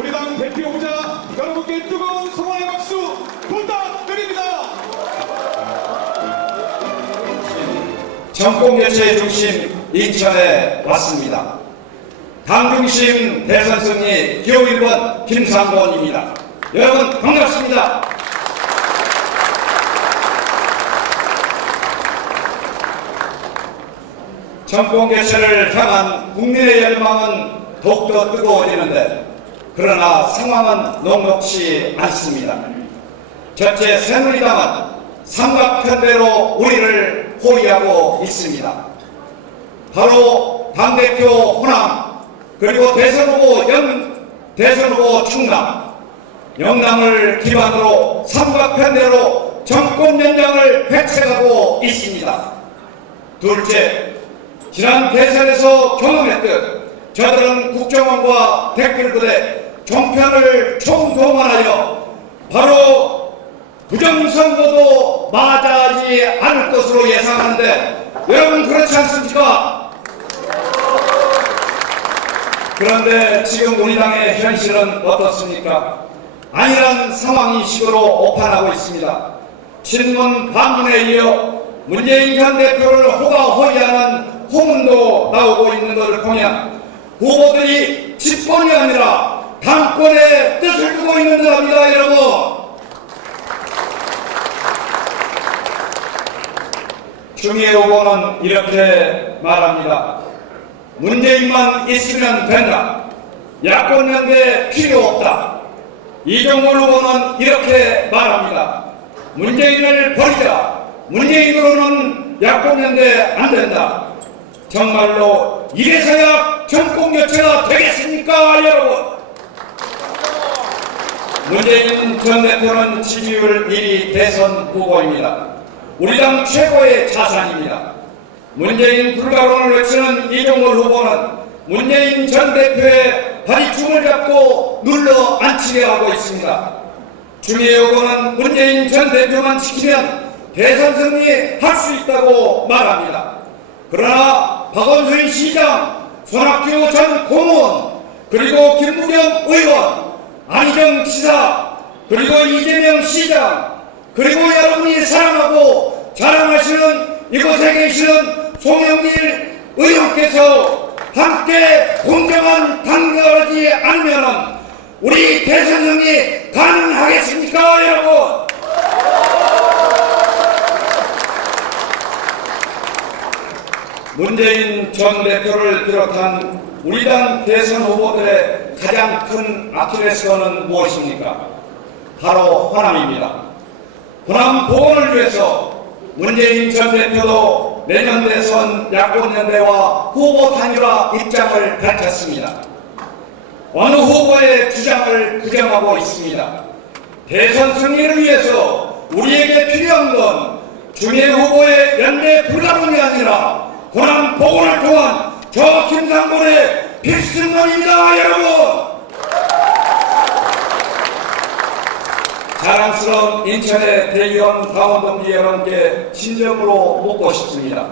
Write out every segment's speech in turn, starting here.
우리 당 대표자 여러분께 뜨거운 성원의 박수 부탁드립니다. 정권교체의 중심 인천에 왔습니다. 당 중심 대선 승리 기호 1번 김상곤입니다. 여러분 반갑습니다. 정권교체를 향한 국민의 열망은 더욱더 뜨거워지는데 그러나 상황은 녹록치 않습니다. 첫째, 새누리당은 삼각편대로 우리를 포위하고 있습니다. 바로 당대표 호남, 그리고 대선 후보 충남, 영남을 기반으로 삼각편대로 정권 연장을 백색하고 있습니다. 둘째, 지난 대선에서 경험했듯 저들은 국정원과 댓글부대 종편을 총동원하여 바로 부정선거도 맞이하지 않을 것으로 예상하는데 여러분 그렇지 않습니까? 그런데 지금 우리 당의 현실은 어떻습니까? 아니란 상황인식으로 오판하고 있습니다. 친문 반문에 이어 문재인 전 대표를 호가호위하는 호문도 나오고 있는 것을 보면 후보들이 집권이 아니라 당권의 뜻을 두고 있는 듯합니다. 여러분, 추미애 후보는 이렇게 말합니다. 문재인만 있으면 된다. 야권연대 필요 없다. 이종걸 후보는 이렇게 말합니다. 문재인을 버리자. 문재인으로는 야권연대 안 된다. 정말로 이래서야 정권교체가 되겠습니까, 여러분? 문재인 전 대표는 지지율 1위 대선 후보입니다. 우리 당 최고의 자산입니다. 문재인 불가론을 외치는 이종걸 후보는 문재인 전 대표의 다리춤을 잡고 눌러 앉히게 하고 있습니다. 추미애 후보는 문재인 전 대표만 지키면 대선 승리할 수 있다고 말합니다. 그러나 박원순 시장, 손학규 전 고문, 그리고 김부겸 의원, 안희정 지사, 그리고 이재명 시장, 그리고 여러분이 사랑하고 자랑하시는 이곳에 계시는 송영길 의원께서 함께 공정한 단결하지 않으면 우리 대선 승리 가능하겠습니까, 여러분? 문재인 전 대표를 비롯한 우리 당 대선 후보들의 가장 큰 아킬레스건은 무엇입니까? 바로 호남입니다. 호남 보건을 위해서 문재인 전 대표도 내년 대선 야권연대와 후보 단일화 입장을 밝혔습니다. 어느 후보의 주장을 부정하고 있습니다. 대선 승리를 위해서 우리에게 필요한 건 추미애 후보의 연대 불가능이 아니라 호남 보건을 통한 저 김상곤의 필승론입니다, 여러분! 자랑스러운 인천의 대의원 당원 동지 여러분께 진정으로 묻고 싶습니다.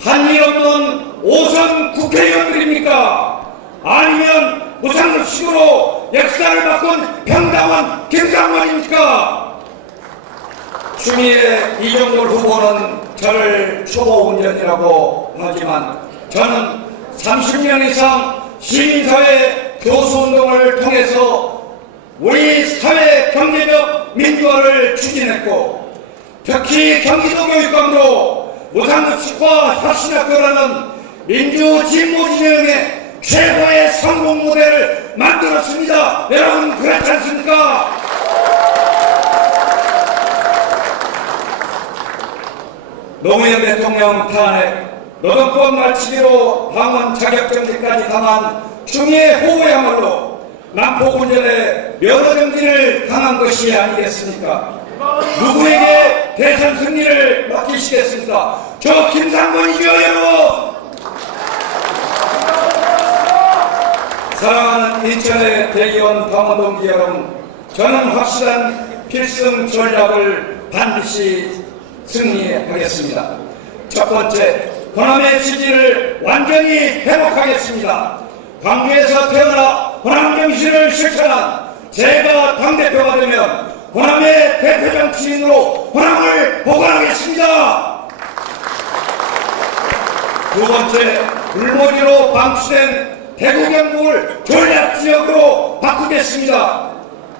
한 일 없는 5선 국회의원들입니까? 아니면 무상급식으로 역사를 바꾼 평당원 김상곤입니까? 추미애 이종걸 후보는 저를 초보 운전이라고 하지만 저는 30년 이상 시민사회 교수운동을 통해서 우리 사회 경제적 민주화를 추진했고 특히 경기도 교육감도 무상급식과 혁신학교라는 민주진보진영의 최고의 성공 모델을 만들었습니다. 여러분 그렇지 않습니까? 노무현 대통령 탄핵, 노동법 말치기로 당원 자격정지까지 당한 추미애 후보야말로 난폭운전에 면허정지를 당한 것이 아니겠습니까? 누구에게 대선 승리를 맡기시겠습니까? 저 김상곤이죠, 여러분! 사랑하는 인천의 대의원 당원 동지 여러분, 저는 확실한 필승 전략을 반드시 승리하겠습니다. 첫 번째, 호남의 지지를 완전히 회복하겠습니다. 광주에서 태어나 호남 정신을 실천한 제가 당대표가 되면 호남의 대표 정치인으로 호남을 복원하겠습니다. 두 번째, 불모지로 방치된 대구 경북을 전략지역으로 바꾸겠습니다.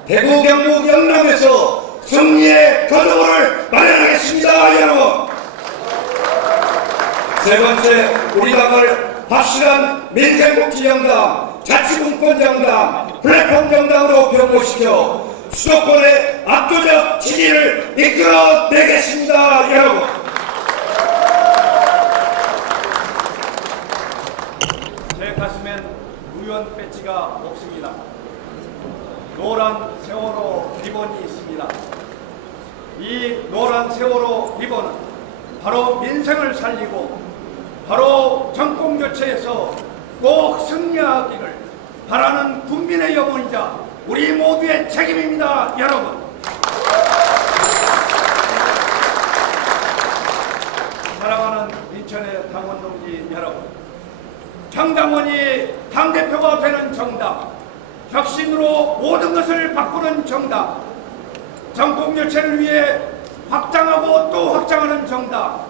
대구 경북 영남에서 승리의 거두를 마련하겠습니다, 여러분. 세 번째, 우리 당을 확실한 민생복지정당, 자치분권정당, 플랫폼 정당으로 변모시켜 수도권의 압도적 지지를 이끌어내겠습니다, 여러분. 제 가슴엔 무연 배지가 없습니다. 노란 세월호 리본이 있습니다. 이 노란 세월호 리본은 바로 민생을 살리고 바로 정권 교체에서 꼭 승리하기를 바라는 국민의 염원이자 우리 모두의 책임입니다, 여러분. 사랑하는 인천의 당원 동지 여러분, 정당원이 당대표가 되는 정당, 혁신으로 모든 것을 바꾸는 정당, 정권 교체를 위해 확장하고 또 확장하는 정당,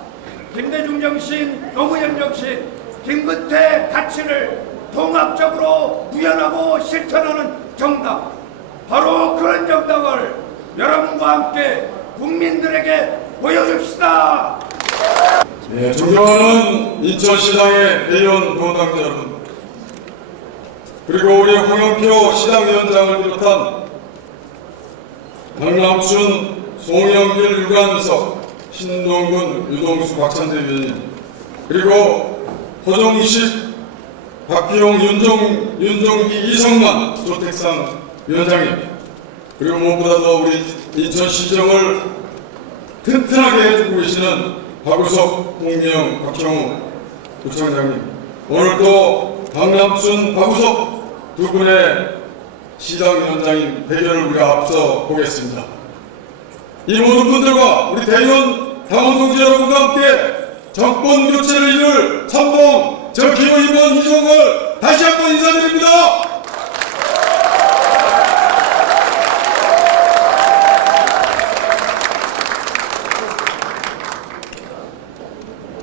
김대중 정신, 노무현 정신, 김근태 가치를 통합적으로 구현하고 실천하는 정당, 바로 그런 정당을 여러분과 함께 국민들에게 보여줍시다. 네, 존경하는 인천시당의 의원 동당자 여러분, 그리고 우리 홍영표 시당위원장을 비롯한 박남춘, 송영길, 유관석, 신동근, 유동수, 박찬대 위원님, 그리고 호정식, 박기용, 윤종기, 이성만 조택상 위원장님, 그리고 무엇보다도 우리 인천시정을 튼튼하게 해주고 계시는 박우석, 홍미영, 박형우 구청장님, 오늘 또 박남춘, 박우석 두 분의 시당위원장인 대결을 우리가 앞서 보겠습니다. 이 모든 분들과 우리 대의원 당원 동지 여러분과 함께 정권 교체를 이룰 천봉 저기호 이번 이종을 다시 한번 인사드립니다.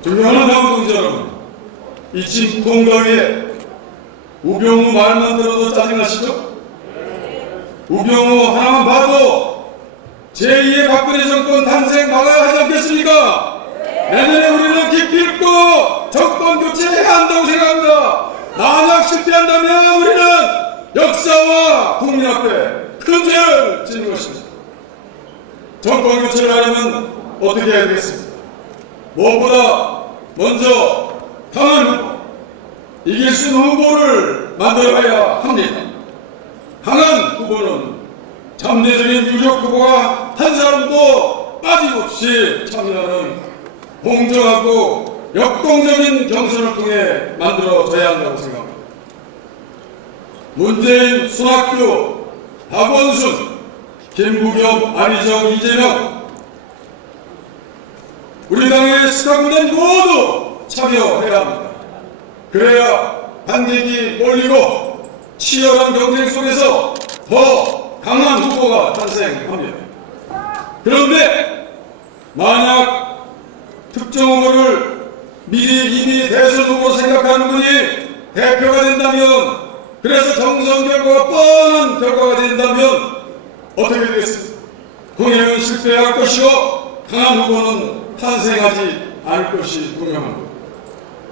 존경하는 당원 동지 여러분, 이 진통더위에 우병우 말만 들어도 짜증나시죠? 우병우 하나만 봐도 제2의 박근혜 정권 탄생 막아야 하지 않겠습니까? 내년에 우리는 깊이 있고 정권 교체해야 한다고 생각합니다. 만약 실패한다면 우리는 역사와 국민 앞에 큰 죄를 짓는 것입니다. 정권 교체를 하려면 어떻게 해야 되겠습니까? 무엇보다 먼저 강한 후보, 이길 수 있는 후보를 만들어야 합니다. 강한 후보는 잠재적인 유력 후보가 한 사람도 빠짐없이 참여하는 공정하고 역동적인 경선을 통해 만들어져야 한다고 생각합니다. 문재인, 손학규, 박원순, 김부겸, 안희정, 이재명, 우리 당의 스타군단 모두 참여해야 합니다. 그래야 반격이 몰리고 치열한 경쟁 속에서 더 강한 후보가 탄생합니다. 그런데 만약 특정 후보를 미리 이미 대선 후보로 생각하는 분이 대표가 된다면, 그래서 정선 결과가 뻔한 결과가 된다면 어떻게 되겠습니까? 흥행은 실패할 것이고 강한 후보는 탄생하지 않을 것이 분명합니다.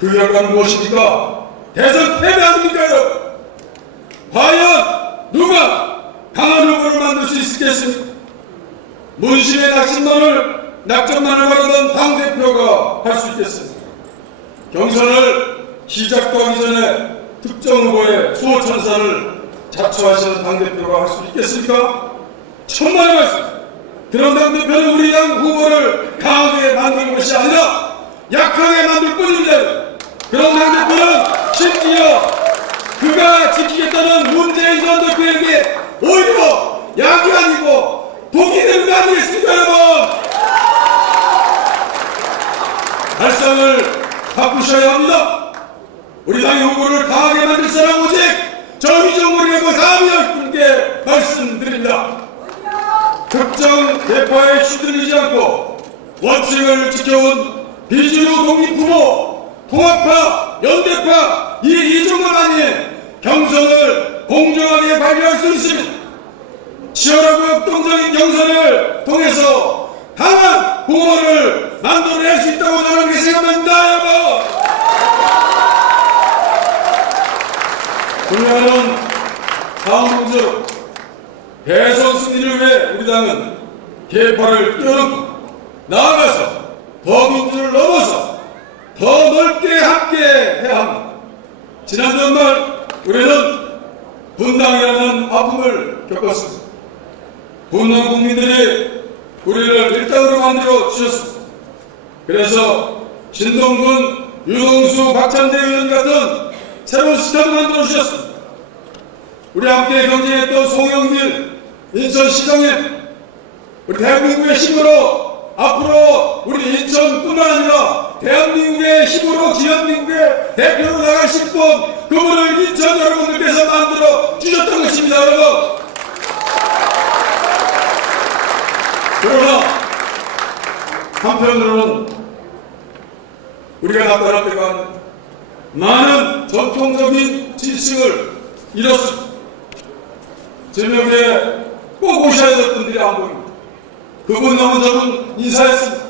그 결과는 무엇입니까? 대선 패배 아닙니까, 여러분? 과연 누가 강한 후보를 만들 수 있겠습니까? 문심의 낙점만을 바라던 당대표가 할 수 있겠습니까? 경선을 시작도 하기 전에 특정 후보의 수호천사를 자처하시는 당대표가 할 수 있겠습니까? 천만의 말씀! 그런 당대표는 우리 당 후보를 강하게 만드는 것이 아니라 약하게 만들 뿐입니다. 그런 당대표는 심지어 그가 지키겠다는 문재인 전 대표에게 오히려 약이 아니고 독이 되는 거 아니겠습니까, 여러분? 발상을 바꾸셔야 합니다. 우리 당의 후보를 강하게 만들 사람 오직 정의정우리 마지막에 감히 분께 말씀드립니다. 특정 계파에 휘둘리지 않고 원칙을 지켜온 비주류 독립후보 통합파, 연대파 이 이종만이 경선을 공정하게 발휘할 수 있으면 치열하고 역동적인 경선을 통해서 강한 후보를 만들어낼 수 있다고 저는 그렇게 생각합니다, 여러분. 중요한 다음 문제로 대선 승리를 위해 우리 당은 계파를 뛰어넘고 나아가서 더민주를 넘어서 더 넓게 함께 해야 합니다. 지난 연말 우리는 분당이라는 아픔을 겪었습니다. 분당 국민들이 우리를 일당으로 만들어 주셨습니다. 그래서 신동근, 유동수, 박찬대 의원 같은 새로운 스타도 만들어 주셨습니다. 우리 함께 경쟁했던 송영길 인천시장님, 우리 대한민국의 힘으로 앞으로 우리 인천뿐만 아니라 대한민국의 힘으로 기한민국의 대표로 나가실 분, 그분을 인천 여러분들께서 만들어 주셨던 것입니다, 여러분. 그러나 한편으로는 우리가 나타날 때가 많은 전통적인 지지층을 잃었습니다. 저녁에 꼭 오셔야 될 분들이 안 보입니다. 그분 나온 저는 인사했습니다.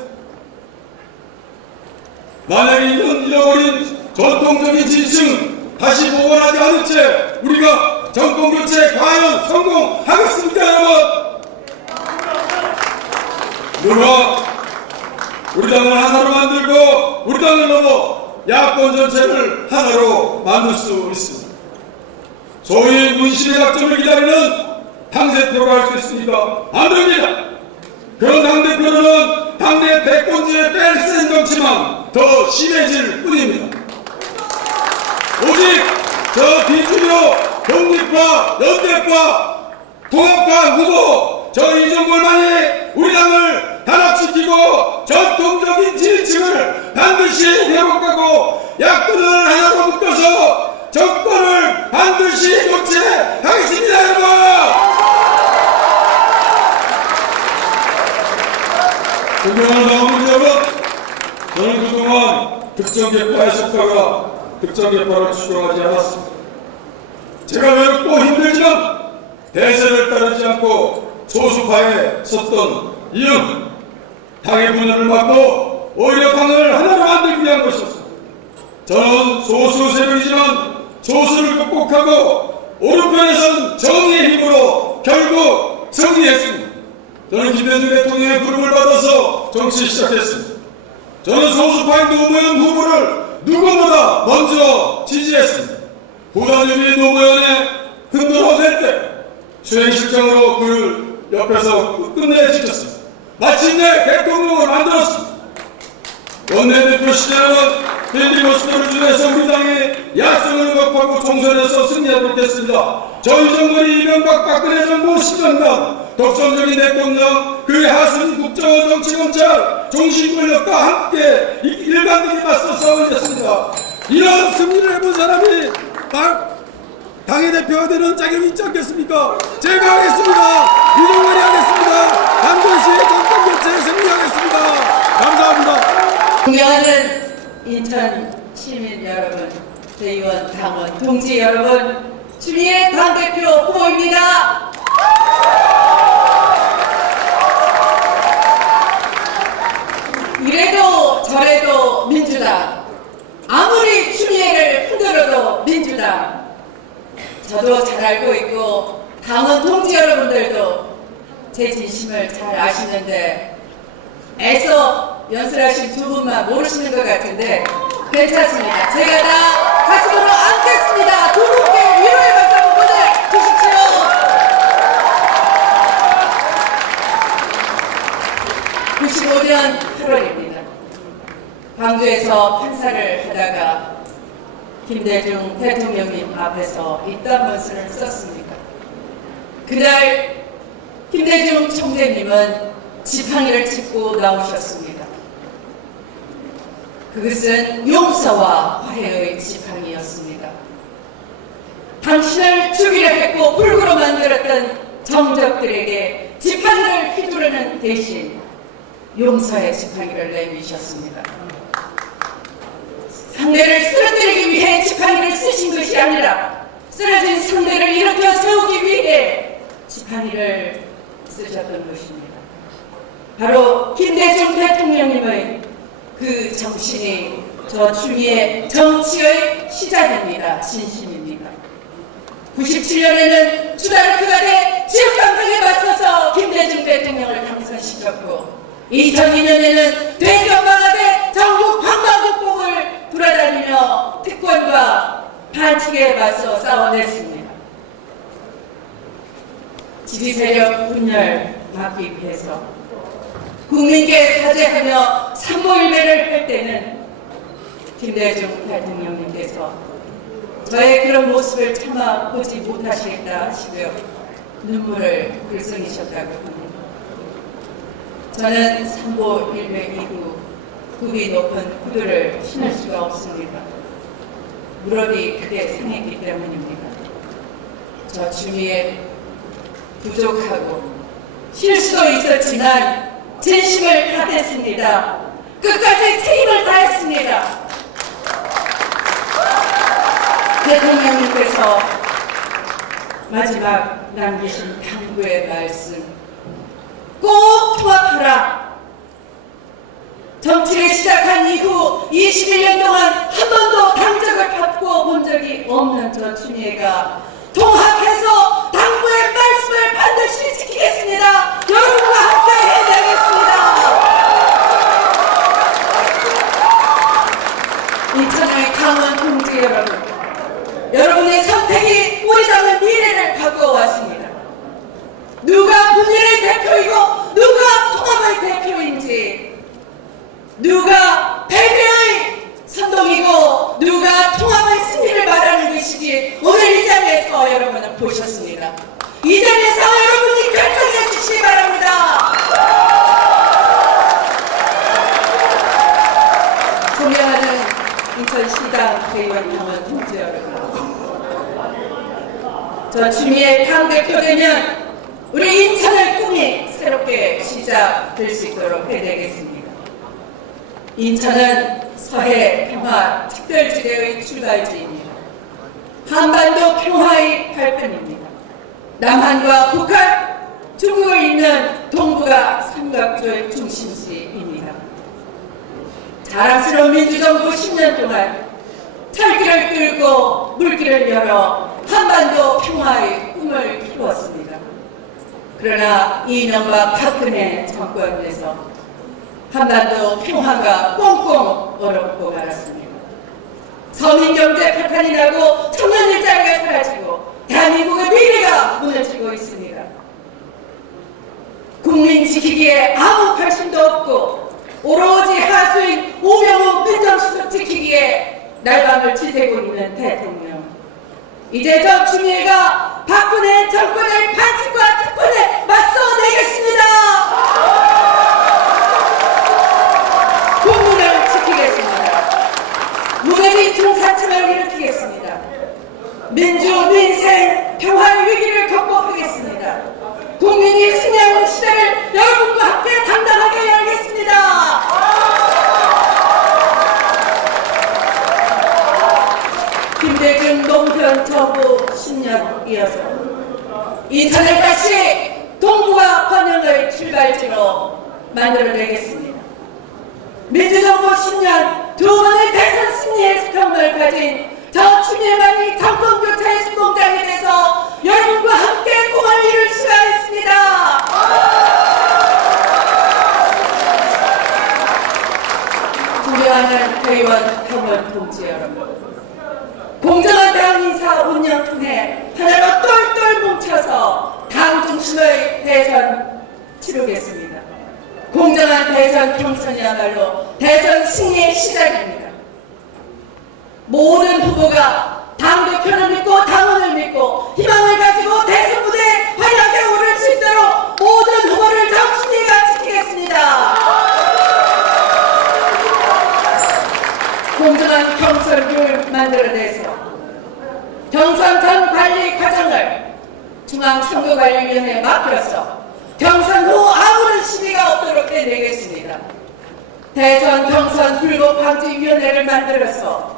만약에 이런 잃어버린 전통적인 지지층 다시 복원하지 않은 채 우리가 정권교체 과연 성공하겠습니까, 여러분? 누가 우리 당을 하나로 만들고 우리 당을 넘어 야권 전체를 하나로 만들 수 있습니다. 소위 문신의 작전을 기다리는 당대표가 할 수 있습니까? 안 됩니다. 그런 당대표로는 당내 대권주의 뺄센 정치만 더 심해질 뿐입니다. 오직 저 비주류, 독립파, 연대파, 통합파 후보 저 이종걸만이 우리 당을 단합시키고 전통적인 지지층을 반드시 회복하고 야권을 하나로 묶어서 정권을 반드시 교체하겠습니다, 여러분! 존경하는 당원들 여러분, 저는 그동안 특정 계파에 속다가 특정 계파를 추종하지 않았습니다. 제가 외롭고 힘들지만 대세를 따르지 않고 소수파에 섰던 이유는 당의 분열을 막고 오히려 당을 하나로 만들기 위한 것이었습니다. 저는 소수 세력이지만 소수를 극복하고 오른편에선 정의의 힘으로 결국 승리했습니다. 저는 김대중 대통령의 부름을 받아서 정치 시작했습니다. 저는 소수파인 노무현 후보를 누구보다 먼저 지지했습니다. 부단님이 노무현의 흔들어댈 때 수행실장으로 그를 옆에서 끝내 지켰습니다. 마침내 대통령을 만들었습니다. 원내대표 시절은 딜리버스터를 준해서 우리 당이 약속을 거부하고 총선에서 승리하도록 했습니다. 저희정권이 이명박 박근혜 정부 10년간 독선적인 대통령, 그의 하수인 국정원 정치검찰, 종신권력과 함께 일관되게 맞서 싸워냈습니다. 이런 승리를 해본 사람이 당의 대표가 되는 자격이 있지 않겠습니까? 제가 하겠습니다. 이종만이 하겠습니다. 반드시 정권교체에 승리하겠습니다. 감사합니다. 존경하는 인천 시민 여러분, 대의원, 당원, 동지 여러분, 추미애 당대표 후보입니다. 이래도 저래도 민주당, 아무리 추미애를 흔들어도 민주당. 저도 잘 알고 있고 당원 동지 여러분들도 제 진심을 잘 아시는데 애써 연설하신 두 분만 모르시는 것 같은데 괜찮습니다. 제가 다 가슴으로 안겠습니다. 두 분께 위로의 박수 한번 보내주십시오. (95년 8월입니다) 광주에서 판사를 하다가 김대중 대통령님 앞에서 입단문서를 썼습니다. 그날 김대중 총재님은 지팡이를 짚고 나오셨습니다. 그것은 용서와 화해의 지팡이였습니다. 당신을 죽이려겠고 불구로 만들었던 정적들에게 지팡이를 휘두르는 대신 용서의 지팡이를 내미셨습니다. 상대를 쓰러뜨리기 위해 지팡이를 쓰신 것이 아니라 쓰러진 상대를 일으켜 세우기 위해 지팡이를 쓰셨던 것입니다. 바로 김대중 대통령님의 그 정신이 저 추미애 정치의 시작입니다. 진심입니다. 97년에는 주다르크가 돼 지역감정에 맞서서 김대중 대통령을 당선시켰고 2002년에는 대전마가 돼 전국 방방곡곡을 돌아다니며 특권과 반칙에 맞서 싸워냈습니다. 지지세력 분열 막기 위해서 국민께 사죄하며 삼보일매를 할 때는 김대중 대통령님께서 저의 그런 모습을 참아 보지 못하시겠다 하시고요. 눈물을 글썽이셨다고 합니다. 저는 삼보일매 이후 굽이 높은 구두를 신을 수가 없습니다. 무릎이 크게 상했기 때문입니다. 저 주위에 부족하고 실수도 있었지만 진심을 다했습니다. 끝까지 책임을 다했습니다. 대통령님께서 마지막 남기신 당부의 말씀 꼭 통합하라. 정치를 시작한 이후 21년 동안 한 번도 당적을 받고 본 적이 없는 저 추미애가 통합해서 당부의 말씀을 반드시 지키겠습니다. 여러분과 함께 해내겠습니다. 인천의 강원 동지 여러분, 여러분의 선택이 우리 당의 미래를 바꿔왔습니다. 누가 분열의 대표이고 누가 통합의 대표인지, 누가 패배의 선동이고 누가 통합의 승리를 말하는 것이지 오늘 이 자리에서 여러분은 보셨습니다. 이 자리에서 여러분이 결정해 주시기 바랍니다. 존경하는 인천시당 의원 당원 동지 여러분, 저 추미애 당대표 되면 우리 인천의 꿈이 새롭게 시작될 수 있도록 해내겠습니다. 인천은 서해 평화 특별지대의 출발지입니다. 한반도 평화의 발판입니다. 남한과 북한, 중국을 잇는 동북아 삼각조의 중심지입니다. 자랑스러운 민주정부 10년 동안 철길을 뚫고 물길을 열어 한반도 평화의 꿈을 키웠습니다. 그러나 이명박 박근혜 정권에서 한반도 평화가 꽁꽁 얼어붙고 말았습니다. 서민경제 파탄이 나고 청년 일자리가 사라지고 대한민국의 미래가 무너지고 있습니다. 국민 지키기에 아무 관심도 없고 오로지 하수인 오명우 민정수석 지키기에 날밤을 지새고 있는 대통령. 이제 저 추미애가 박근혜 정권의 반칙과 특권에 맞서내겠습니다. 국민을 지키겠습니다. 무너진 중산층을 일으키겠습니다. 민주, 민생, 평화의 위기를 극복하겠습니다. 국민이 승리하는 시대를 여러분과 함께 당당하게 열겠습니다. 김대중 노무현 정부 10년 이어서 인천을 다시 동북아 번영의 출발지로 만들어내겠습니다. 민주정부 10년 두 번의 대선 승리의 수평을 가진 저 추미애만이 정권교체의 신봉장이 돼서 여러분과 함께 꿈을 이룰 수가 있습니다. 존경하는 의원 당원 동지 여러분, 공정한 당 인사 운영 통해 하나로 똘똘 뭉쳐서 당 중심의 대선 치르겠습니다. 공정한 대선 경선이야말로 대선 승리의 시작입니다. 모든 후보가 당대표를 믿고 당원을 믿고 희망을 가지고 대선 무대에 활약에 오를 수 있도록 모든 후보를 정치미가 지키겠습니다. 공정한 경선을 만들어내서 경선 전 관리 과정을 중앙선거관리위원회에 맡겨서 경선 후 아무런 시비가 없도록 해내겠습니다. 대선 경선 불복 방지위원회를 만들어서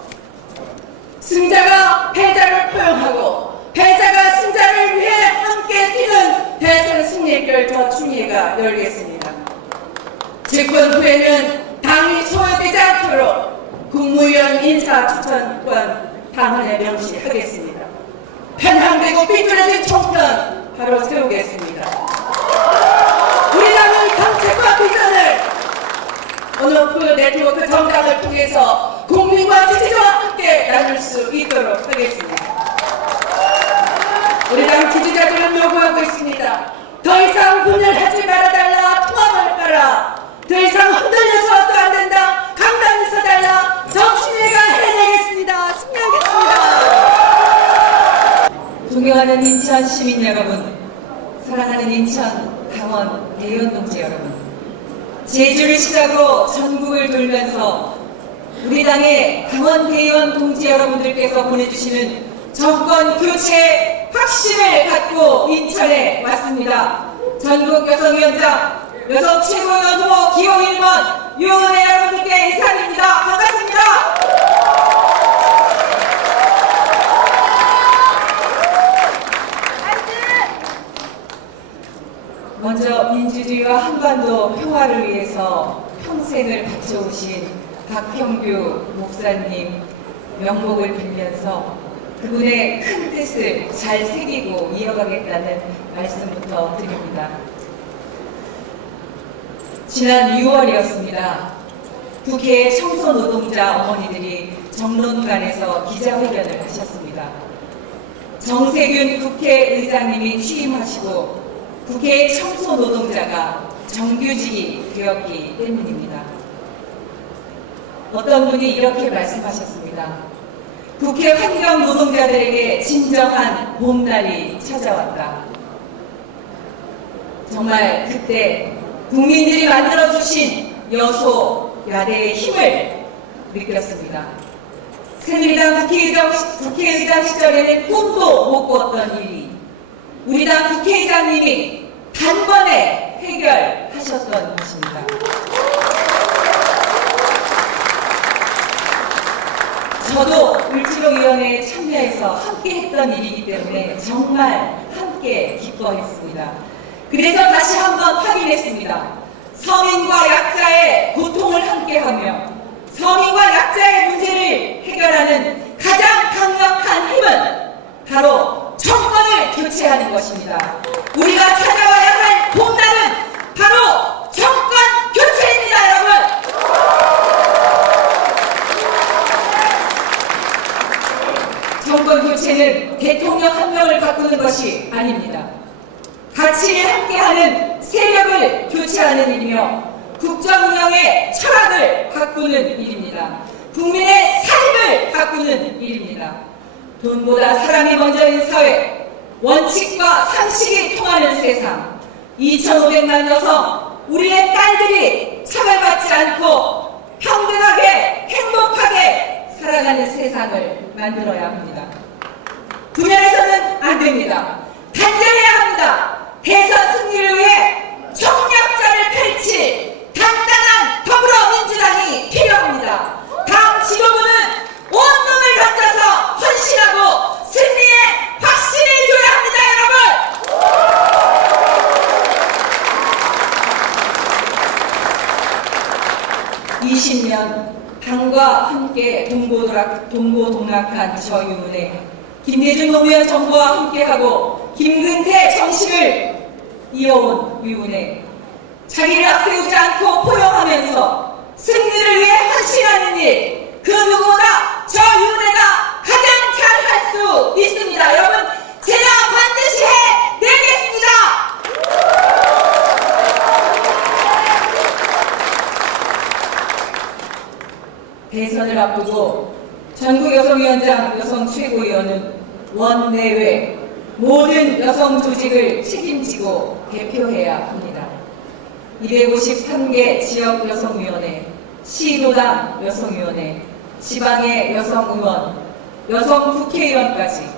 승자가 패자를 포용하고 패자가 승자를 위해 함께 뛰는 대선 승리를 저 추미애가 열겠습니다. 집권 후에는 당이 소외되지 않도록 국무위원 인사추천권 당헌에 명시하겠습니다. 편향되고 삐뚤어진 총편 바로 세우겠습니다. 우리 당의 정책과 비전을 온오프 네트워크 정당을 통해서 국민과 지지자와 함께 나눌 수 있도록 하겠습니다. 우리 당 지지자들은 요구하고 있습니다. 더 이상 분열하지 말아달라. 통합을 해라. 더 이상 흔들려서 또 안 된다. 강단히 서달라. 정신회가 해내겠습니다. 승리하겠습니다. 존경하는 인천 시민 여러분, 사랑하는 인천, 강원, 대연 동지 여러분, 제주를 시작으로 전국을 돌면서 우리 당의 강원, 대연 동지 여러분들께서 보내주시는 정권 교체 확신을 갖고 인천에 왔습니다. 전국 여성위원장, 여성 최고위원 후보 기호 1번 유은혜 여러분들께 인사드립니다. 반갑습니다. 먼저 민주주의와 한반도 평화를 위해서 평생을 바쳐오신 박형규 목사님 명복을 빌면서 그분의 큰 뜻을 잘 새기고 이어가겠다는 말씀부터 드립니다. 지난 6월이었습니다. 국회 청소노동자 어머니들이 정론관에서 기자회견을 하셨습니다. 정세균 국회의장님이 취임하시고 국회 청소노동자가 정규직이 되었기 때문입니다. 어떤 분이 이렇게 말씀하셨습니다. 국회 환경 노동자들에게 진정한 봄날이 찾아왔다. 정말 그때 국민들이 만들어주신 여소야대의 힘을 느꼈습니다. 새누리당 국회의장 시절에는 꿈도 못 꿨던 일이 우리 당 국회의장님이 단번에 해결하셨던 것입니다. 저도 을지로위원회에 참여해서 함께 했던 일이기 때문에 정말 함께 기뻐했습니다. 그래서 다시 한번 확인했습니다. 서민과 약자의 고통을 함께하며 서민과 약자의 문제를 해결하는 가장 강력한 힘은 바로 정권을 교체하는 것입니다. 우리가 찾아와야 할 봄날은 바로 정권 교체입니다, 여러분! 정권 교체는 대통령 한 명을 바꾸는 것이 아닙니다. 가치에 함께하는 세력을 교체하는 일이며 국정 운영의 철학을 바꾸는 일입니다. 국민의 삶을 바꾸는 일입니다. 돈보다 사람이 먼저인 사회, 원칙과 상식이 통하는 세상, 2,500만 여성, 우리의 딸들이 차별받지 않고 평등하게 행복하게 살아가는 세상을 만들어야 합니다. 분열해서는 안 됩니다. 단결해야 합니다. 대선 승리를 위해 총력전을 펼칠 단단한 더불어민주당이 필요합니다. 당 지도부는 온몸을 던져서 헌신하고 승리의 확신을 줘야 합니다, 여러분! 20년 당과 함께 동고동락한 저 유문에 김대중 노무현 정부와 함께하고 김근태 정신을 이어온 유문에 자기를 앞세우지 않고 포용하면서 승리를 위해 헌신하는 일, 그 누구보다 저 유문회가 가장 잘 할 수 있습니다. 여러분, 제가 반드시 해내겠습니다. 대선을 앞두고 전국 여성위원장, 여성 최고위원은 원내외 모든 여성 조직을 책임지고 대표해야 합니다. 253개 지역 여성위원회, 시도당 여성위원회, 지방의 여성의원, 여성 국회의원까지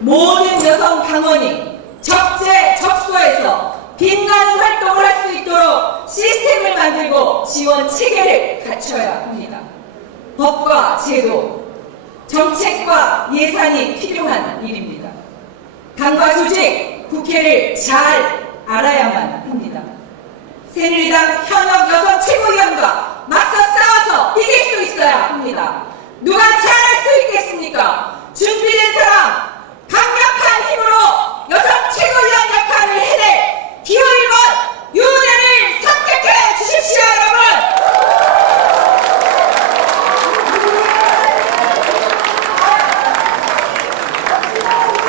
모든 여성 당원이 적재적소에서 빛나는 활동을 할 수 있도록 시스템을 만들고 지원 체계를 갖춰야 합니다. 법과 제도, 정책과 예산이 필요한 일입니다. 당과 조직, 국회를 잘 알아야만 합니다. 새누리당 현역 여성 최고위원과 맞서 싸워서 이길 수 있어야 합니다. 누가 잘할 수 있겠습니까? 준비된 사람, 강력한 힘으로 여성 최고위원 역할을 해낼 기호 1번 유대를 선택해 주십시오, 여러분!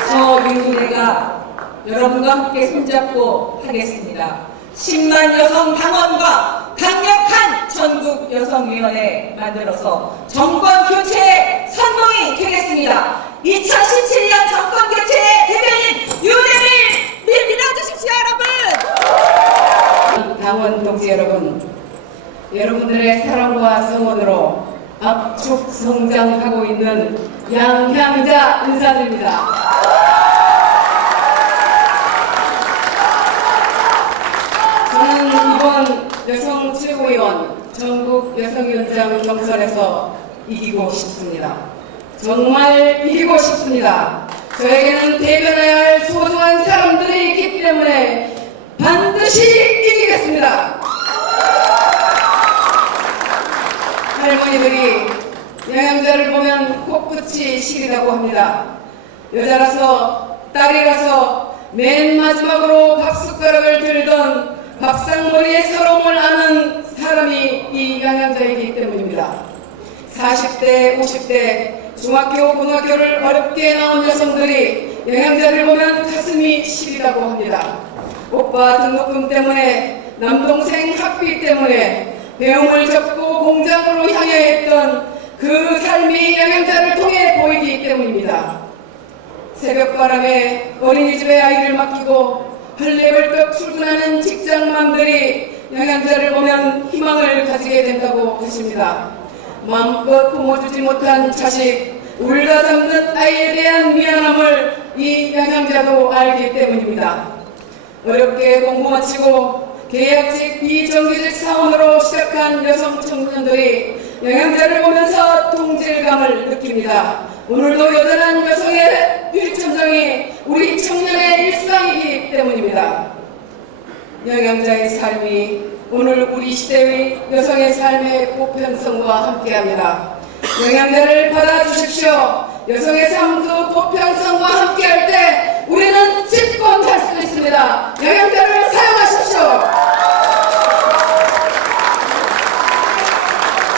저 유대가 여러분과 함께 손잡고 하겠습니다. 10만 여성 당원과 강력한 전국 여성위원회 만들어서 정권 교체의 선봉이 되겠습니다. 2017년 정권 교체의 대변인 유대를 밀어주십시오, 여러분! 당원 동지 여러분, 여러분들의 사랑과 성원으로 압축 성장하고 있는 양향자 인사드립니다. 저는 이번 여성 최고위원 전국 여성위원장 경선에서 이기고 싶습니다. 정말 이기고 싶습니다. 저에게는 대변해야 할 소중한 사람들이 있기 때문에 반드시 이기겠습니다. 할머니들이 양양자를 보면 코끝이 시리다고 합니다. 여자라서 딸이라서 맨 마지막으로 밥숟가락을 들던 밥상머리의 서러움을 아는 사람이 이 양양자이기 때문입니다. 40대, 50대, 중학교, 고등학교를 어렵게 나온 여성들이 양양자를 보면 가슴이 시리다고 합니다. 오빠 등록금 때문에, 남동생 학비 때문에 배움을 접고 공장으로 향해 했던 그 삶이 양양자를 통해 보이기 때문입니다. 새벽바람에 어린이집에 아이를 맡기고 헐레벌떡 출근하는 직장맘들이 양양자를 보면 희망을 가지게 된다고 하십니다. 마음껏 품어주지 못한 자식, 울다 잠든 아이에 대한 미안함을 이 양양자도 알기 때문입니다. 어렵게 공부 마치고 계약직 비정규직 사원으로 시작한 여성 청년들이 양양자를 보면서 동질감을 느낍니다. 오늘도 여전한 여성의 일천정이 우리 청년의 일상이기 때문입니다. 양양자의 삶이 오늘 우리 시대의 여성의 삶의 보편성과 함께합니다. 양양자를 받아주십시오. 여성의 삶 그 보편성과 함께할 때 우리는 집권할 수 있습니다. 양양자를 사용하십시오.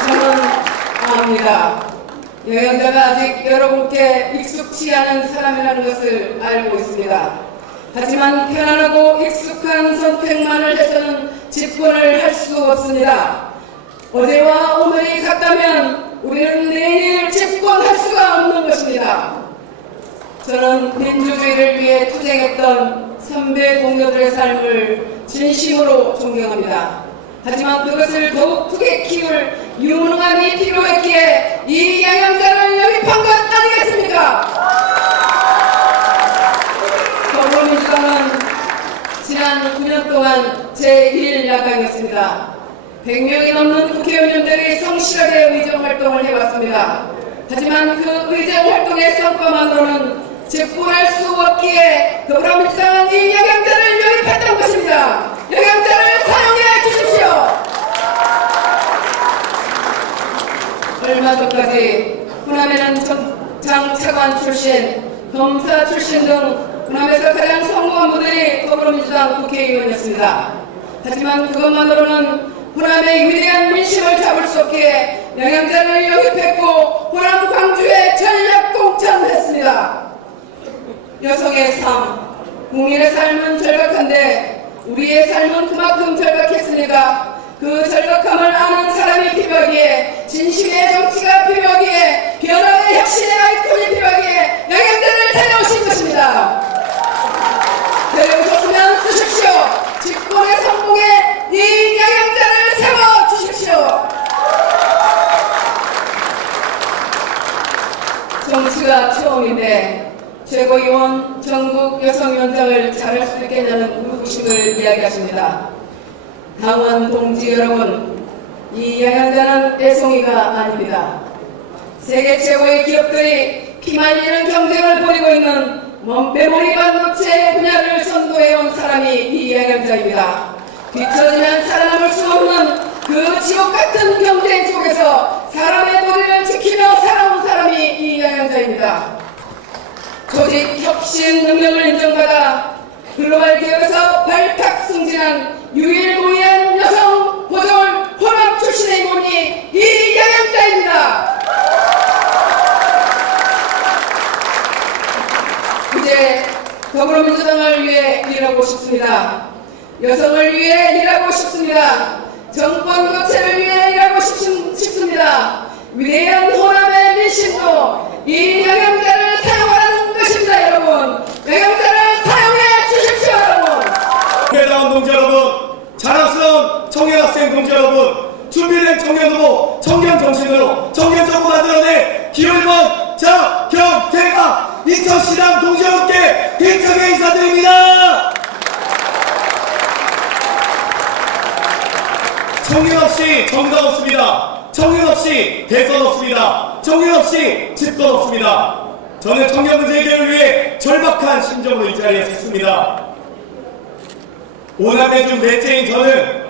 저는 압니다. 양양자가 아직 여러분께 익숙치 않은 사람이라는 것을 알고 있습니다. 하지만 편안하고 익숙한 선택만을 해서는 집권을 할 수 없습니다. 어제와 오늘이 같다면 우리는 내일 집권할 수가 없는 것입니다. 저는 민주주의를 위해 투쟁했던 선배 동료들의 삶을 진심으로 존경합니다. 하지만 그것을 더욱 크게 키울 유능함이 필요했기에 이 양양자를 영입한 것 아니겠습니까? 더불어민주당은 지난 9년 동안 제1야당이었습니다. 100명이 넘는 국회의원들이 성실하게 의정활동을 해왔습니다. 하지만 그 의정활동의 성과만으로는 집권할 수 없기에 더불어민주당은 이 양양자를 영입했던 것입니다. 양양자를 사용해 주십시오. 얼마 전까지 호남에는 장 차관 출신, 검사 출신 등 호남에서 가장 성공한 분들이 더불어민주당 국회의원이었습니다. 하지만 그것만으로는 호남의 위대한 민심을 잡을 수 없기에 양양자를 영입했고 호남 광주에 전략 공천했습니다. 여성의 삶, 국민의 삶은 절박한데 우리의 삶은 그만큼 절박했으니까 그 절박함을 아는 사람이 필요하기에, 진심의 정치가 필요하기에, 변화의 혁신의 아이콘이 필요하기에 양양자를 데려오신 것입니다. 데려오셨으면 쓰십시오. 집권의 성공에 이 양양자를 세워주십시오. 정치가 처음인데 최고위원 전국 여성위원장을 잘할 수 있겠냐는 의구심을 이야기하십니다. 당원 동지 여러분, 이 양양자는 애송이가 아닙니다. 세계 최고의 기업들이 피말리는 경쟁을 벌이고 있는 메모리 반도체 분야를 선도해온 사람이 이 양양자입니다. 뒤처지면 살아남을 수 없는 그 지옥같은 경쟁 속에서 사람의 도리를 지키며 살아온 사람이 이 양양자입니다. 조직 혁신 능력을 인정받아 글로벌 기업에서 발탁 승진한 유일무이한 여성 보조원 혼합 출신의 몸이 이 양양자입니다. 이제 더불어민주당을 위해 일하고 싶습니다. 여성을 위해 일하고 싶습니다. 정권 교체를 위해 일하고 싶습니다. 위대한 호남의 민심도 이 양양자를 사용하는 것입니다. 여러분, 양양자를 사용해 주십시오. 여러분. 배다운 동지 여러분, 자랑스러운 청년 학생 동지 여러분, 준비된 청년 후보, 청년 정신으로 청년적으로 만들어낸 기울번 정경태가 인천시당 동지 여러분께 힘차게 인사드립니다. 청년 없이 정당 없습니다. 청년 없이 대선 없습니다. 청년 없이 집권 없습니다. 저는 청년 문제 해결을 위해 절박한 심정으로 이 자리에 섰습니다. 5남매 중 넷째인 저는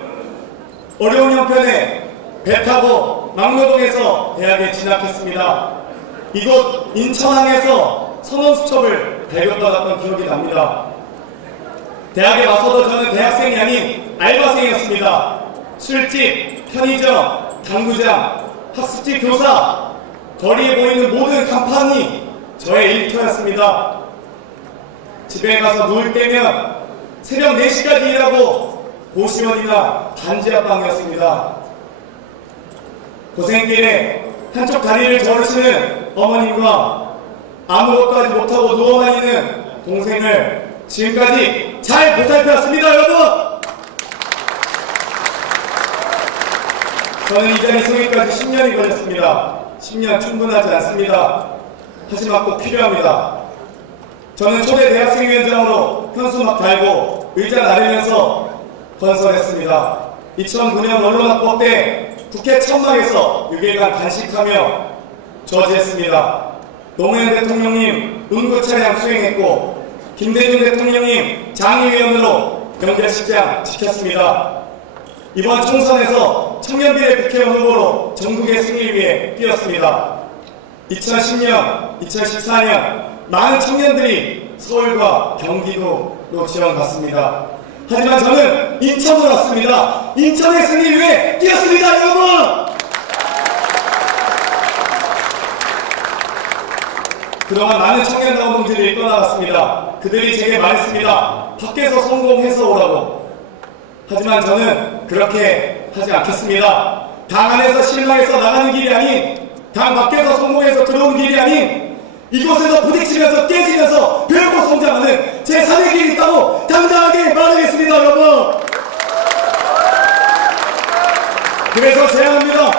어려운 형편에 배 타고 막노동에서 대학에 진학했습니다. 이곳 인천항에서 선원수첩을 발급받았던 기억이 납니다. 대학에 와서도 저는 대학생이 아닌 알바생이었습니다. 술집, 편의점, 당구장, 학습지 교사, 거리에 보이는 모든 간판이 저의 일터였습니다. 집에 가서 누울 때면 새벽 4시까지 일하고 고시원이나 단지 앞방이었습니다. 고생길에 한쪽 다리를 저으시는 어머님과 아무것도 하지 못하고 누워만 있는 동생을 지금까지 잘 보살펴왔습니다. 여러분! 저는 이 자리 소개까지 10년이 걸렸습니다. 10년 충분하지 않습니다. 하지만 꼭 필요합니다. 저는 초대 대학생위원장으로 현수막 달고 의자 나르면서 건설했습니다. 2009년 언론학법 때 국회 천막에서 6일간 단식하며 저지했습니다. 노무현 대통령님 운구 차량 수행했고 김대중 대통령님 장의위원으로 연결식장 지켰습니다. 이번 총선에서 청년비례 국회의원 후보로 전국의 승리를 위해 뛰었습니다. 2010년, 2014년 많은 청년들이 서울과 경기도로 지원 갔습니다. 하지만 저는 인천으로 왔습니다. 인천의 승리를 위해 뛰었습니다, 여러분! 그동안 많은 청년다운 동지들이 떠나갔습니다. 그들이 제게 말했습니다. 밖에서 성공해서 오라고. 하지만 저는 그렇게 하지 않겠습니다. 당 안에서 실망해서 나가는 길이 아닌, 당 밖에서 성공해서 들어온 길이 아닌, 이곳에서 부딪히면서 깨지면서 배우고 성장하는 제3의 길이 있다고 당당하게 말하겠습니다, 여러분. 그래서 제안합니다.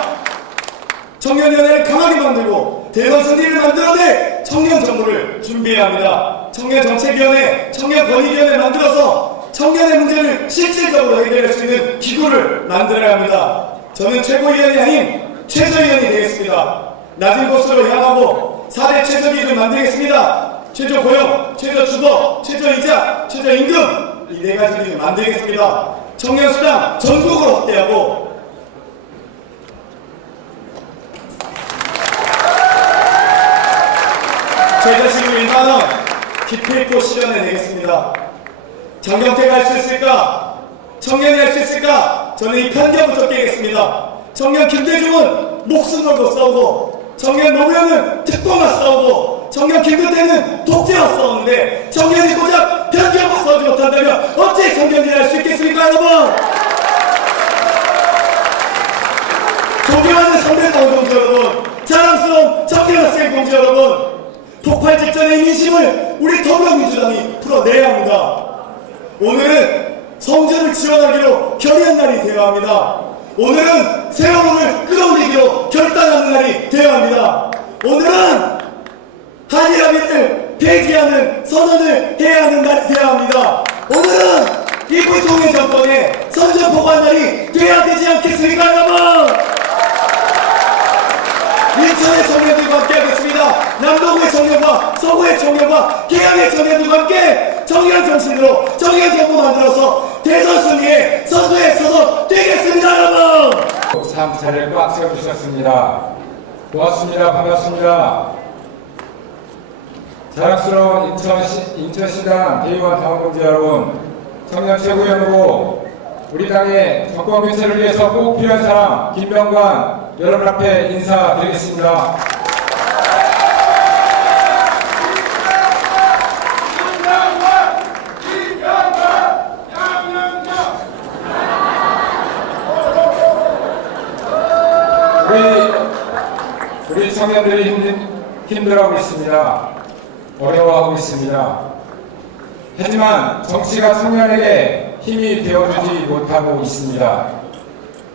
청년위원회를 강하게 만들고 대선 승리를 만들어낼 청년정부를 준비해야 합니다. 청년정책위원회, 청년권익위원회 만들어서 청년의 문제를 실질적으로 해결할 수 있는 기구를 만들어야 합니다. 저는 최고위원이 아닌 최저위원이 되겠습니다. 낮은 곳으로 향하고 4대 최저기준을 만들겠습니다. 최저고용, 최저주거, 최저이자, 최저임금 이 4가지 기준을 만들겠습니다. 청년수당 전국으로 확대하고 최저시급 1만원 기필코 실현해내겠습니다. 장경태가 할 수 있을까? 청년이 할 수 있을까? 저는 이 편견부터 깨겠습니다. 청년 김대중은 목숨 걸고 싸우고 청년 노무현은 특권과 싸우고 청년 김근태는 독재와 싸우는데 청년이 고작 편견과 싸우지 못한다면 어찌 청년이 할 수 있겠습니까, 여러분? 존경하는 선배다운 동지 여러분, 자랑스러운 청년 학생 동지 여러분, 폭발 직전의 민심을 우리 더불어민주당이 풀어내야 합니다. 오늘은 성전을 지원하기로 결의한 날이 되어야 합니다. 오늘은 세월호를 끌어올리기로 결단하는 날이 되어야 합니다. 오늘은 한일합의를 폐지해야 포기하는 선언을 해야 하는 날이 되어야 합니다. 오늘은 이 불통의 정권의 선전포고한 날이 돼야 되지 않겠습니까, 여러분? 인천의 청년들과 함께 하겠습니다. 남동구의 청년과 서구의 청년과 계양의 청년들과 함께 청년 정신으로 청년 정부 만들어서 대선 승리의 선두에 서서 되겠습니다, 여러분! 참 자리를 꽉 채워주셨습니다. 고맙습니다. 반갑습니다. 자랑스러운 인천시당 대의원 당원동지 여러분, 청년 최고위원으로 우리 당의 정권 교체를 위해서 꼭 필요한 사람 김병관 여러분 앞에 인사드리겠습니다. 우리 청년들이 힘들어하고 있습니다. 어려워하고 있습니다. 하지만 정치가 청년에게 힘이 되어주지 못하고 있습니다.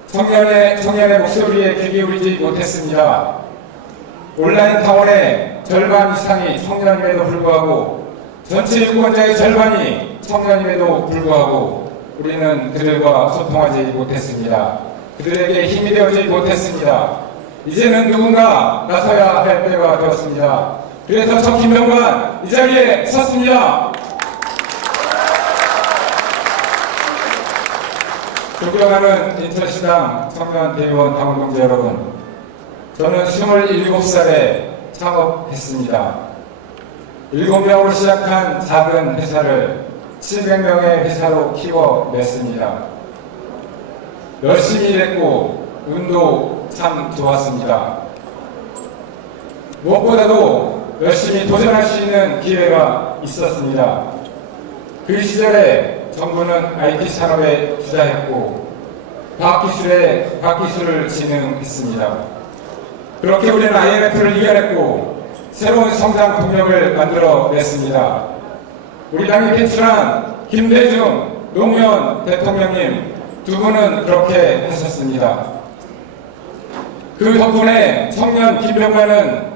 청년의 목소리에 귀 기울이지 못했습니다. 온라인 당원의 절반 이상이 청년임에도 불구하고 전체 유권자의 절반이 청년임에도 불구하고 우리는 그들과 소통하지 못했습니다. 그들에게 힘이 되어지 못했습니다. 이제는 누군가 나서야 할 때가 되었습니다. 그래서 저 김병관 이 자리에 섰습니다. 존경하는 인천시당 청년 대의원 당원동지 여러분, 저는 27살에 창업했습니다. 7명으로 시작한 작은 회사를 700명의 회사로 키워냈습니다. 열심히 일했고 운도 참 좋았습니다. 무엇보다도 열심히 도전할 수 있는 기회가 있었습니다. 그 시절에 정부는 IT 산업에 투자했고 과학기술을 진흥했습니다. 그렇게 우리는 IMF를 이겨냈고 새로운 성장 동력을 만들어냈습니다. 우리 당이 배출한 김대중 노무현 대통령님 두 분은 그렇게 하셨습니다. 그 덕분에 청년 김병관은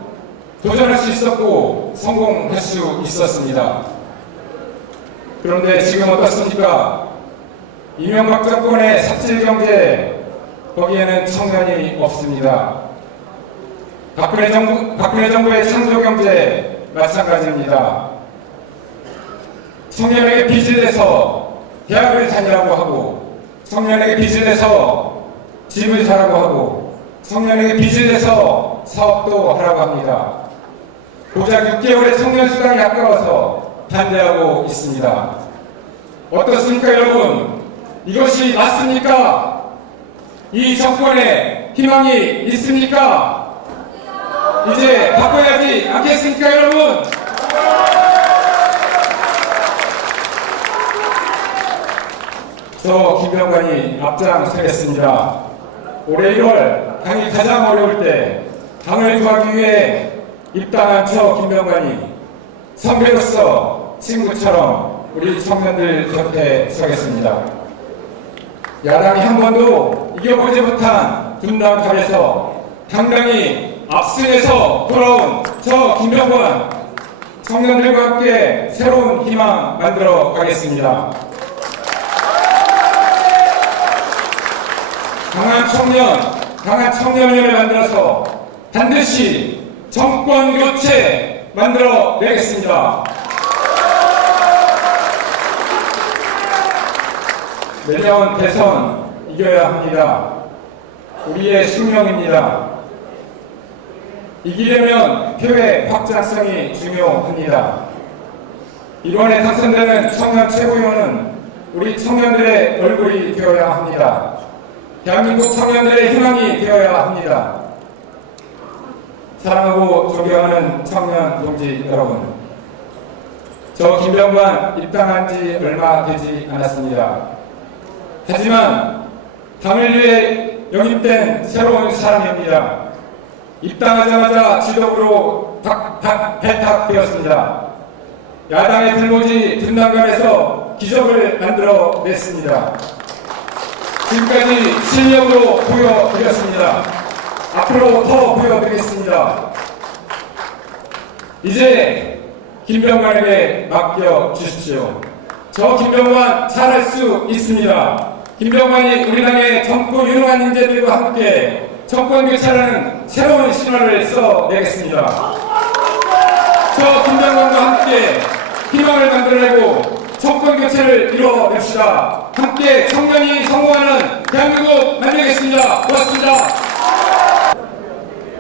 도전할 수 있었고 성공할 수 있었습니다. 그런데 지금 어떻습니까? 이명박 정권의 삽질경제, 거기에는 청년이 없습니다. 박근혜 정부의 창조경제 마찬가지입니다. 청년에게 빚을 내서 대학을 다니라고 하고, 청년에게 빚을 내서 집을 사라고 하고, 청년에게 빚을 내서 사업도 하라고 합니다. 고작 6개월의 청년 수당이 아까워서 반대하고 있습니다. 어떻습니까, 여러분? 이것이 맞습니까? 이 정권에 희망이 있습니까? 이제 바꿔야지 않겠습니까, 여러분? 저 김병관이 앞장서겠습니다. 올해 1월 당이 가장 어려울 때 당을 구하기 위해 입당한 저 김병관이 선배로서 친구처럼 우리 청년들 곁에 서겠습니다. 야당이 한 번도 이겨보지 못한 분당갑에서 당당히 압승해서 돌아온 저 김병관, 청년들과 함께 새로운 희망 만들어 가겠습니다. 강한 청년을 만들어서 반드시 정권 교체 만들어 내겠습니다. 내년 대선 이겨야 합니다. 우리의 숙명입니다. 이기려면 표의 확장성이 중요합니다. 이번에 당선되는 청년 최고위원은 우리 청년들의 얼굴이 되어야 합니다. 대한민국 청년들의 희망이 되어야 합니다. 사랑하고 존경하는 청년 동지 여러분, 저 김병관 입당한 지 얼마 되지 않았습니다. 하지만 당을 위해 영입된 새로운 사람입니다. 입당하자마자 지도부로 배탁되었습니다. 야당의 불모지 분당감에서 기적을 만들어냈습니다. 지금까지 실력으로 보여드렸습니다. 앞으로 더 보여드리겠습니다. 이제 김병관에게 맡겨 주십시오. 저 김병관 잘할 수 있습니다. 김병관이 우리 당의 젊고 유능한 인재들과 함께 정권 교체라는 새로운 신화를 써내겠습니다. 저 김병관과 함께 희망을 만들어내고 정권 교체를 이뤄냅시다. 함께 청년이 성공하는 대한민국 만들겠습니다. 고맙습니다.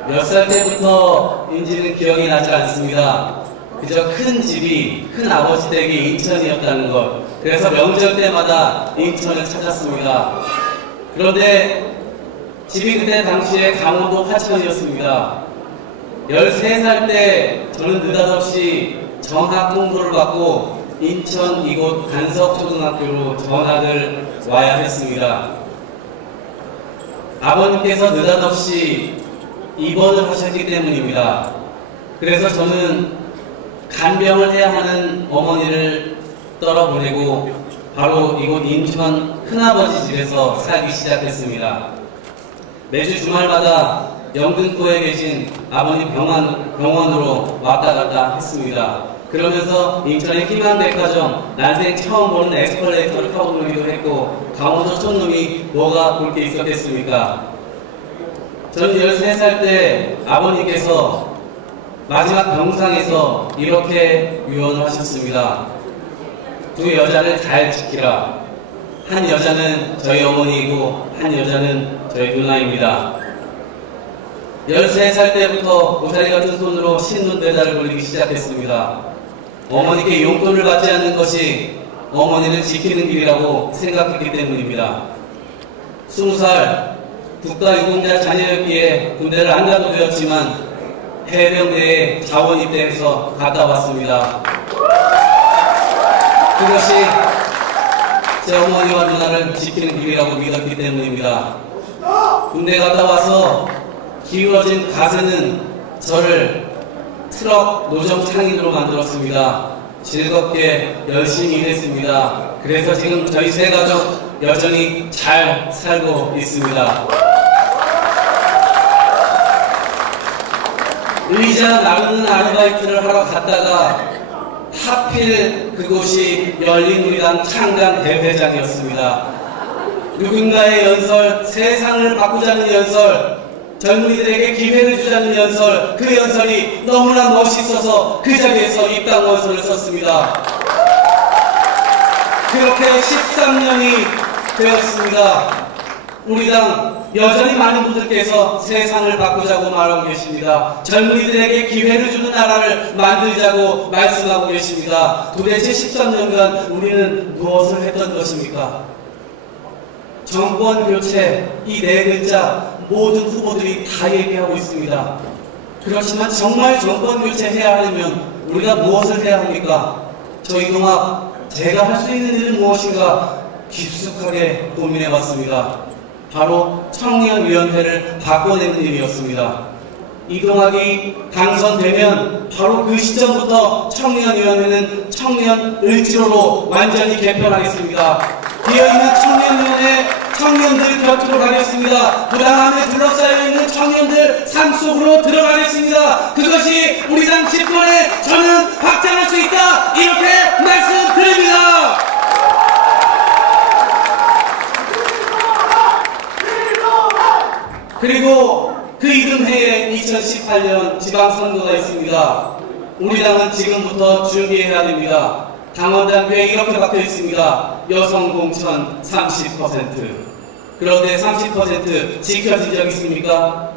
몇 살 때부터인지는 기억이 나지 않습니다. 그저 큰 집이 큰 아버지 댁이 인천이었다는 것. 그래서 명절 때마다 인천을 찾았습니다. 그런데 집이 그때 당시에 강원도 화천이었습니다. 13살 때 저는 느닷없이 전학 공고를 받고 인천 이곳 간석초등학교로 전학을 와야 했습니다. 아버님께서 느닷없이 입원을 하셨기 때문입니다. 그래서 저는 간병을 해야 하는 어머니를 떨어보내고 바로 이곳 인천 큰아버지 집에서 살기 시작했습니다. 매주 주말마다 영등포에 계신 아버님 병원으로 왔다 갔다 했습니다. 그러면서 인천의 희망백화점, 난생 처음 보는 에스컬레이터를 타고 놀기도 했고 강원도 촌놈이 뭐가 볼 게 있었겠습니까? 저는 13살 때 아버님께서 마지막 병상에서 이렇게 유언을 하셨습니다. 두 여자를 잘 지키라. 한 여자는 저희 어머니이고 한 여자는 저희 누나입니다. 13살 때부터 고사리 같은 손으로 신눈대자를 돌리기 시작했습니다. 어머니께 용돈을 받지 않는 것이 어머니를 지키는 길이라고 생각했기 때문입니다. 20살 국가유공자 자녀였기에 군대를 안 가도 되었지만 해병대에 자원 입대해서 갔다 왔습니다. 그것이 제 어머니와 누나를 지키는 길이라고 믿었기 때문입니다. 군대 갔다 와서 기울어진 가세는 저를 트럭 노점 창인으로 만들었습니다. 즐겁게 열심히 일했습니다. 그래서 지금 저희 세 가족 여전히 잘 살고 있습니다. 의자 나르는 아르바이트를 하러 갔다가 하필 그곳이 열린우리당 창당 대회장이었습니다. 누군가의 연설, 세상을 바꾸자는 연설, 젊은이들에게 기회를 주자는 연설, 그 연설이 너무나 멋있어서 그 자리에서 입당 원서를 썼습니다. 그렇게 13년이 되었습니다. 우리 당 여전히 많은 분들께서 세상을 바꾸자고 말하고 계십니다. 젊은이들에게 기회를 주는 나라를 만들자고 말씀하고 계십니다. 도대체 13년간 우리는 무엇을 했던 것입니까? 정권 교체, 이 네 글자 모든 후보들이 다 얘기하고 있습니다. 그렇지만 정말 정권 교체해야 하려면 우리가 무엇을 해야 합니까? 저희 동학 제가 할 수 있는 일은 무엇인가 깊숙하게 고민해 봤습니다. 바로 청년위원회를 바꿔내는 일이었습니다. 이동학이 당선되면 바로 그 시점부터 청년위원회는 청년을지로로 완전히 개편하겠습니다. 비어있는 청년위원회 청년들 곁으로 가겠습니다. 부당함에 둘러싸여 있는 청년들 삶 속으로 들어가겠습니다. 그것이 우리 당 집권에 저는 확장할 수 있다, 이렇게 말씀드립니다. 그리고 그 이듬해에 2018년 지방선거가 있습니다. 우리 당은 지금부터 준비해야 됩니다. 당원당규에 이렇게 박혀 있습니다. 여성 공천 30%. 그런데 30% 지켜진 적 있습니까?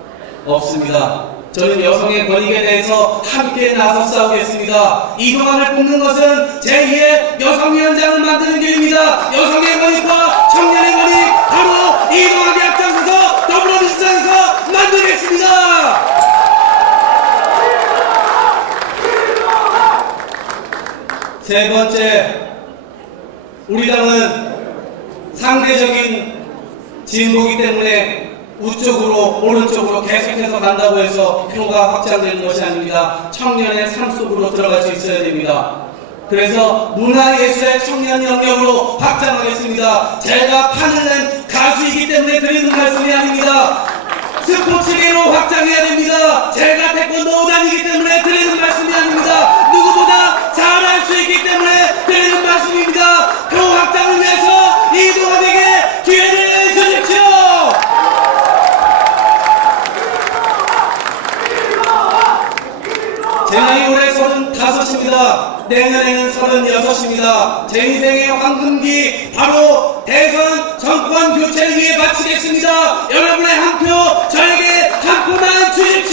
없습니다. 저는 여성의 권익에 대해서 함께 나서 싸우겠습니다. 이동학을 뽑는 것은 제2의 여성위원장을 만드는 길입니다. 여성의 권익과 청년의 권익, 바로 이동학이 앞장서서 더불어민주당에서 만들겠습니다. 세 번째, 우리 당은 상대적인 진보기 때문에 우쪽으로 오른쪽으로 계속해서 간다고 해서 표가 확장되는 것이 아닙니다. 청년의 삶 속으로 들어갈 수 있어야 됩니다. 그래서 문화예술의 청년 영역으로 확장하겠습니다. 제가 판을 낸 가수이기 때문에 드리는 말씀이 아닙니다. 스포츠계로 확장해야 됩니다. 제가 태권도 단이기 때문에 드리는 말씀이 아닙니다. 누구보다 수 있기 때문에 드리는 말씀입니다. 그 확장을 위해서 이동환에게 기회를 주십시오. 제 나이 올해 35입니다. 내년에는 36입니다. 제 인생의 황금기 바로 대선 정권 교체를 위해 바치겠습니다. 여러분의 한 표 저에게 한 표만 주십시오.